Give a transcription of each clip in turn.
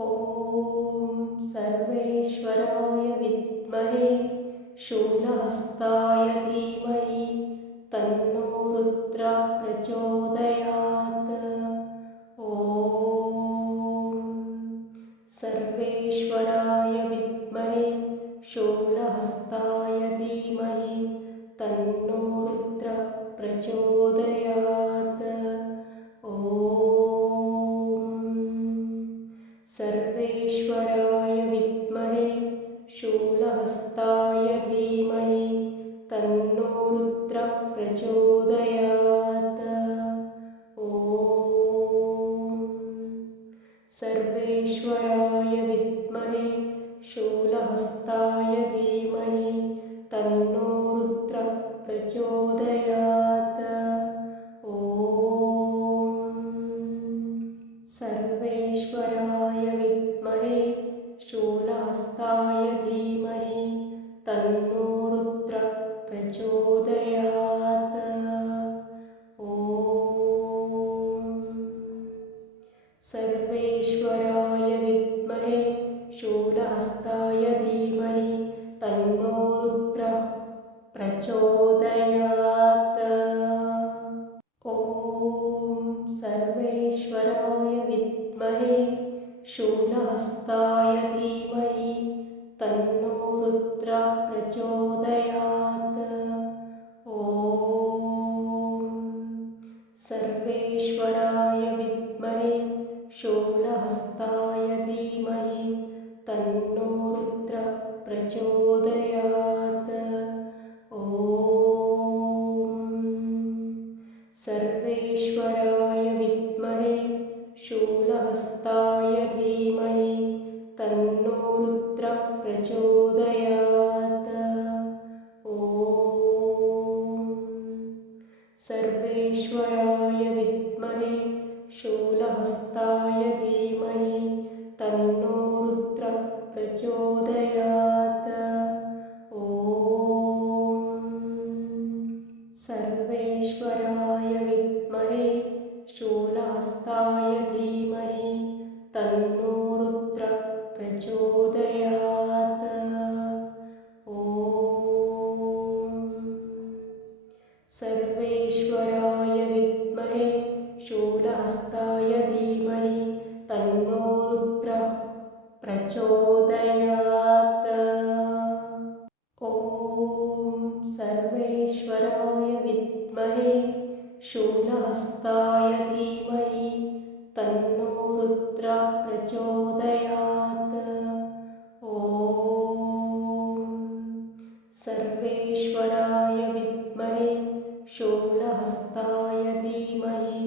ॐ सर्वेश्वराय विद्महे शूलहस्ताय धीमहि तन्नो रुद्रः प्रचोदयात्। ॐ सर्वेश्वराय विद्महे शूलहस्ताय धीमहि तन्नो रुद्रः प्रचोदयात्। सर्वेश्वराय विद्महे शूलहस्ताय धीमहि तन्नो रुद्रः प्रचोदयात्। ॐ सर्वेश्वराय विद्महे शूलहस्ताय धीमहि तन्नो रुद्रः प्रचोदयात्। सर्वेश्वराय विद्महे शूलहस्ताय धीमहि तन्नो रुद्रः प्रचोदयात्। सर्वेश्वराय विद्महे शूलहस्ताय धीमहि तन्नो रुद्रः प्रचोदयात्। सर्वेश्वराय विद्महे शूलहस्ताय धीमहि तन्नो रुद्रः प्रचोदयात्। सर्वेश्वराय विद्महे शूलहस्ताय धीमहि तन्नो रुद्रः प्रचोदयात्। सर्वेश्वराय विद्महे शूलहस्ताय धीमहि तन्नो रुद्रः प्रचोदयात्। सर्वेश्वराय विद्महे शूलहस्ताय धीमहि तन्नो रुद्रः प्रचोदयात्। सर्वेश्वराय विद्महे शूलहस्ताय धीमहि तन्नो रुद्रः प्रचोदयात्। सर्वेश्वराय विद्महे शूलहस्ताय धीमहि तन्नो रुद्रः प्रचोदयात्। सर्वेश्वराय विद्महे शूलहस्ताय धीमहि तन्नो रुद्रः प्रचोदयात्। सर्वेश्वराय विद्महे शूलहस्ताय धीमहि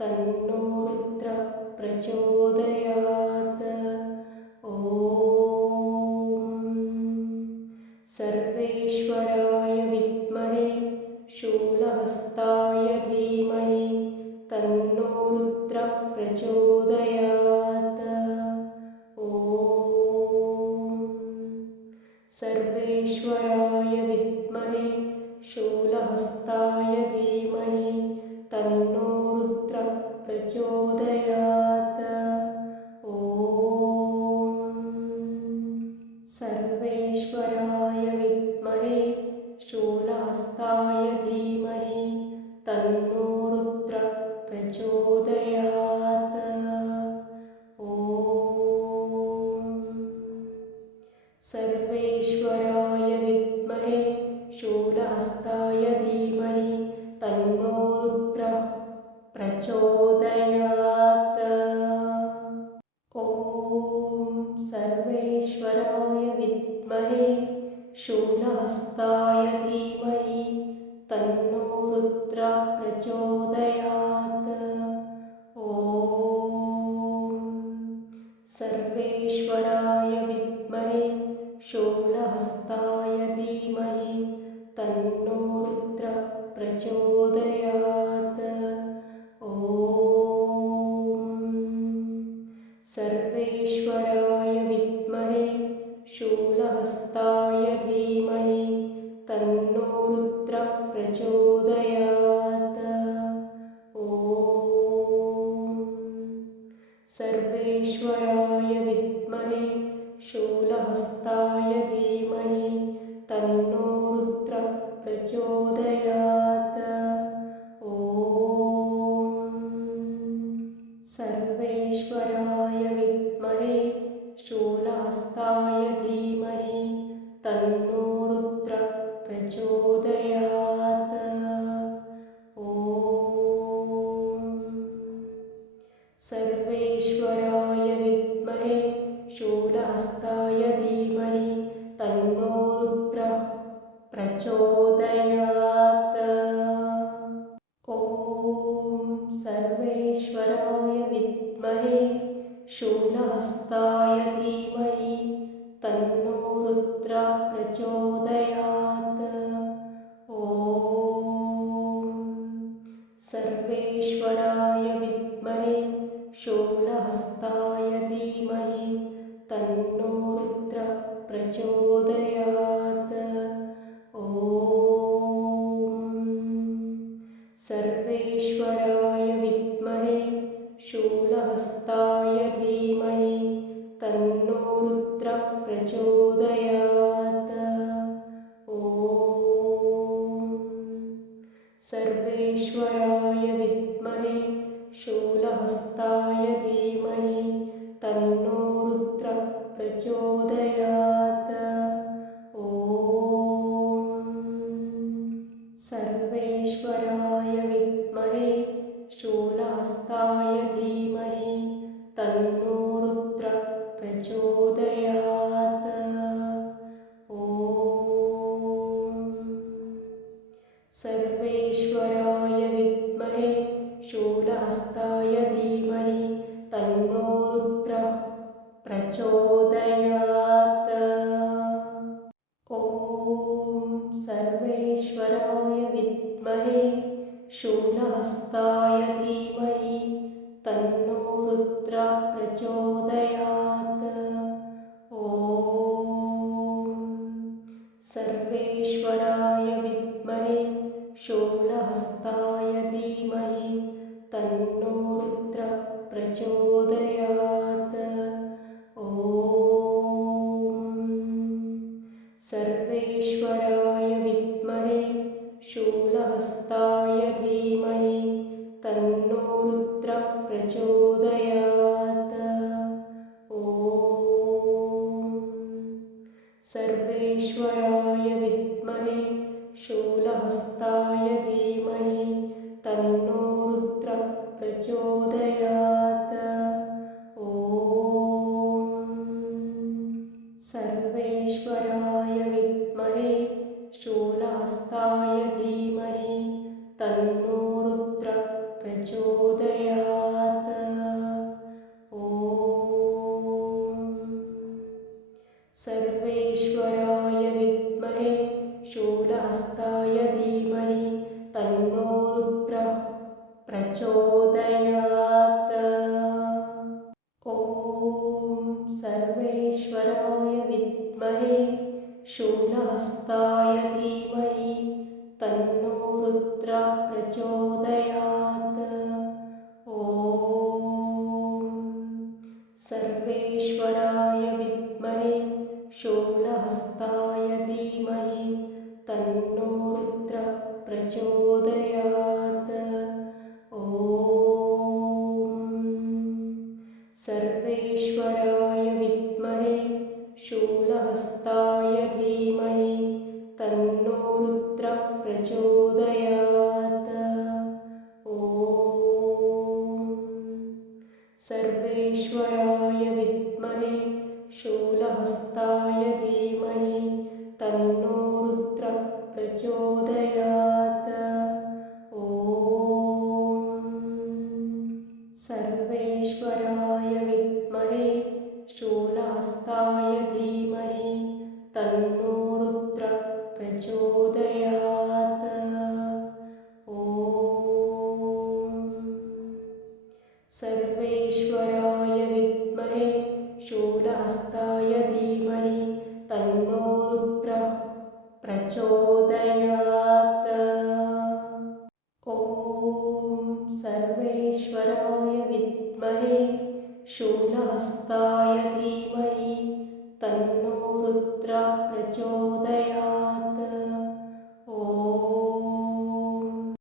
तन्नो रुद्रः प्रचोदयात्। सर्वेश्वराय विद्महे शूलहस्ताय धीमहि तन्नो रुद्रः प्रचोदयात्। सर्वेश्वराय विद्महे शूलहस्ताय धीमहि तन्नो रुद्रः प्रचोदयात्। सर्वेश्वराय विद्महे शूलहस्ताय धीमहि तन्नो रुद्रः प्रचोदयात्। सर्वेश्वराय विद्महे शूलहस्ताय धीमहि तन्नो रुद्रः प्रचोदयात्। सर्वेश्वराय विद्महे शूलहस्ताय धीमहि तन्नो रुद्रः प्रचोदयात्। सर्वेश्वराय विद्महे शूलहस्ताय धीमहि तन्नो रुद्रः प्रचोदयात्। सर्वेश्वराय विद्महे शूलहस्ताय धीमहि तन्नो रुद्रः प्रचोदयात्। सर्वेश्वराय शूलहस्ताय धीमहि तन्नो रुद्रः प्रचोदयात्। ॐ सर्वेश्वराय विद्महे शूलहस्ताय धीमहि तन्नो रुद्रः प्रचोदयात्। सर्वेश्वराय विद्महे शूलहस्ताय धीमहि तन्नो रुद्रः प्रचोदयात्। ॐ सर्वेश्वराय विद्महे शूलहस्ताय धीमहि तन्नो रुद्रः प्रचोदयात्। ॐ सर्वेश्वराय विद्महे शूलहस्ताय धीमहि तन्नो रुद्रः प्रचोदयात्। ॐ सर्वेश्वराय विद्महे शूलहस्ताय धीमहि तन्नो रुद्रः प्रचोदयात्। ॐ सर्वेश्वराय विद्महे शूलहस्ताय धीमहि तन्नो रुद्रः प्रचोदयात्। ॐ सर्वेश्वराय विद्महे शूलहस्ताय धीमहि तन्नो रुद्रः प्रचोदयात्। ॐ सर्वेश्वराय विद्महे शूलहस्ताय धीमहि तन्नो रुद्रः प्रचोदयात्। ॐ सर्वेश्वराय विद्महे शूलहस्ताय धीमहि तन्नो रुद्रः प्रचोदयात्। ॐ सर्वेश्वराय विद्महे शूलहस्ताय धीमहि तन्नो रुद्रः प्रचोदयात्। ॐ सर्वेश्वराय विद्महे शूलहस्ताय धीमहि तन्नो रुद्रः प्रचोदयात्। ॐ सर्वेश्वराय विद्महे शूलहस्ताय धीमहि तन्नो रुद्रः प्रचोदयात्। ॐ सर्वेश्वराय विद्महे शूलहस्ताय धीमहि तन्नो रुद्रः प्रचोदयात्। ॐ सर्वेश्वराय विद्महे शूलहस्ताय धीमहि तन्नो रुद्रः प्रचोदयात्। ॐ सर्वेश्वराय विद्महे शूलहस्ताय धीमहि तन्नो रुद्रः प्रचोदयात्। ॐ सर्वेश्वराय विद्महे शूलहस्ताय धीमहि तन्नो रुद्रः प्रचोदयात्। ॐ सर्वेश्वराय विद्महे शूलहस्ताय धीमहि तन्नो रुद्रः प्रचोदयात्। ॐ सर्वेश्वराय विद्महे शूलहस्ताय धीमहि तन्नो रुद्रः प्रचोदयात्। ॐ सर्वेश्वराय विद्महे शूलहस्ताय धीमहि तन्नो रुद्रः प्रचोदयात्। ॐ सर्वेश्वराय विद्महे शूलहस्ताय धीमहि तन्नो रुद्रः प्रचोदयात्। ॐ सर्वेश्वराय विद्महे शूलहस्ताय धीमहि तन्नो प्रचोदयात्।